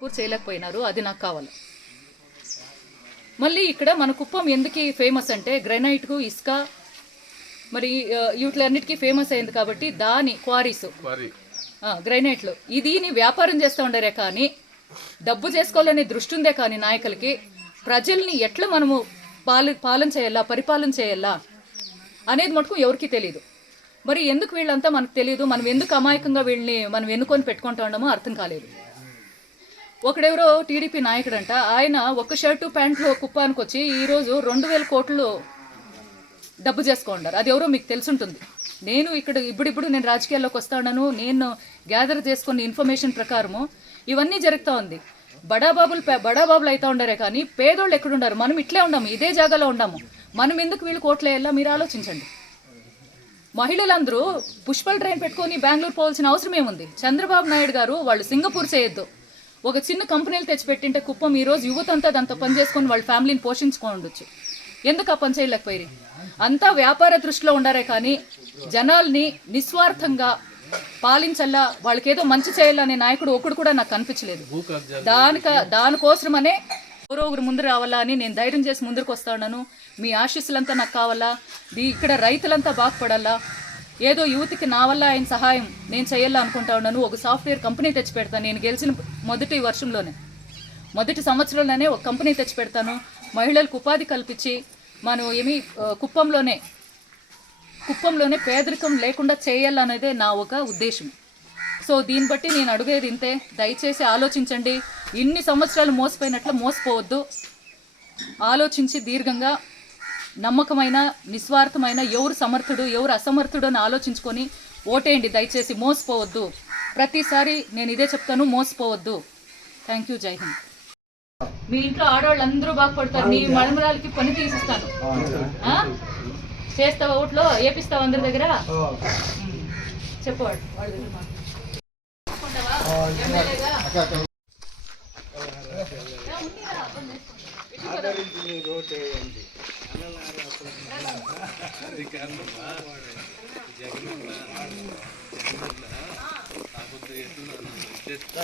పూర్తి చేయలేకపోయినారు అది నాకు కావాలి. మళ్ళీ ఇక్కడ మన కుప్పం ఎందుకు ఫేమస్ అంటే గ్రెనైట్కు ఇసుక మరి వీటిలన్నిటికీ ఫేమస్ అయింది కాబట్టి దాని క్వారీస్ గ్రైనైట్లు ఇదిని వ్యాపారం చేస్తూ ఉండరే కానీ డబ్బు చేసుకోవాలనే దృష్టి ఉందే కానీ నాయకులకి ప్రజల్ని ఎట్లా మనము పాల పాలన చేయాలా పరిపాలన చేయాలా అనేది మటుకు ఎవరికి తెలియదు మరి ఎందుకు వీళ్ళంతా మనకు తెలియదు మనం ఎందుకు అమాయకంగా వీళ్ళని మనం ఎన్నుకొని పెట్టుకుంటూ ఉండమో అర్థం కాలేదు. ఒకడెవరో టీడీపీ నాయకుడంట. ఆయన ఒక షర్టు ప్యాంట్లు కుప్పానికి వచ్చి ఈరోజు రెండు వేల కోట్లు డబ్బు చేసుకోండారు అది ఎవరో మీకు తెలుసుంటుంది. నేను ఇక్కడ ఇప్పుడిప్పుడు నేను రాజకీయాల్లోకి వస్తాను నేను గ్యాదర్ చేసుకున్న ఇన్ఫర్మేషన్ ప్రకారము ఇవన్నీ జరుగుతూ ఉంది. బడాబాబులు బడాబాబులు అవుతా ఉండరే కానీ పేదోళ్ళు ఎక్కడుండారు? మనం ఇట్లే ఉన్నాము ఇదే జాగాలో ఉన్నాము మనం ఎందుకు వీళ్ళు కోట్లేయాలా మీరు ఆలోచించండి. మహిళలందరూ పుష్పల్ ట్రైన్ పెట్టుకొని బెంగళూరు పోవాల్సిన అవసరం ఏముంది చంద్రబాబు నాయుడు గారు వాళ్ళు సింగపూర్ చేయొద్దు. ఒక చిన్న కంపెనీలు తెచ్చిపెట్టింటే కుప్పం ఈ రోజు యువత అంతా దాంతో పని చేసుకొని వాళ్ళ ఫ్యామిలీని పోషించుకోండొచ్చు ఎందుకు ఆ పని చేయలేకపోయి అంతా వ్యాపార దృష్టిలో ఉండారే కానీ జనాల్ని నిస్వార్థంగా పాలించల్లా వాళ్ళకేదో మంచి చేయాలనే నాయకుడు ఒకడు కూడా నాకు కనిపించలేదు. దానిక దానికోసమనే ఎవరో ఒకరు ముందు రావాలా అని నేను ధైర్యం చేసి ముందుకు వస్తాను మీ ఆశీస్సులంతా నాకు కావాలా? ఇక్కడ రైతులంతా బాగుపడాలా? ఏదో యువతికి నా వల్ల ఆయన సహాయం నేను చేయాలా అనుకుంటా ఉన్నాను ఒక సాఫ్ట్వేర్ కంపెనీ తెచ్చి పెడతాను నేను గెలిచిన మొదటి వర్షంలోనే. మొదటి సంవత్సరంలోనే ఒక కంపెనీ తెచ్చి పెడతాను. మహిళలకు ఉపాధి కల్పించి మనం ఏమి కుప్పంలోనే కుప్పంలోనే పేదరికం లేకుండా చేయాలనేదే నా ఒక ఉద్దేశం. సో దీన్ని బట్టి నేను అడిగేది ఇంతే. దయచేసి ఆలోచించండి. ఇన్ని సంవత్సరాలు మోసపోయినట్లు మోసపోవద్దు. ఆలోచించి దీర్ఘంగా నమ్మకమైన నిస్వార్థమైన ఎవరు సమర్థుడు ఎవరు అసమర్థుడు అని ఆలోచించుకొని ఓటేయండి. దయచేసి మోసపోవద్దు. ప్రతిసారి నేను ఇదే చెప్తాను మోసపోవద్దు. థ్యాంక్ యూ జై హింద్ మీ ఇంట్లో ఆడవాళ్ళు అందరూ బాగుపడతారు. నీ మడమరాలకి పని తీసిస్తాను? చేస్తావా ఓట్లో? ఏపిస్తావా అందరి దగ్గర? ఉమ్. చెప్పు వాడు. దగ్గర? అధికారులు యా, ఉందిరా, అబ్బా,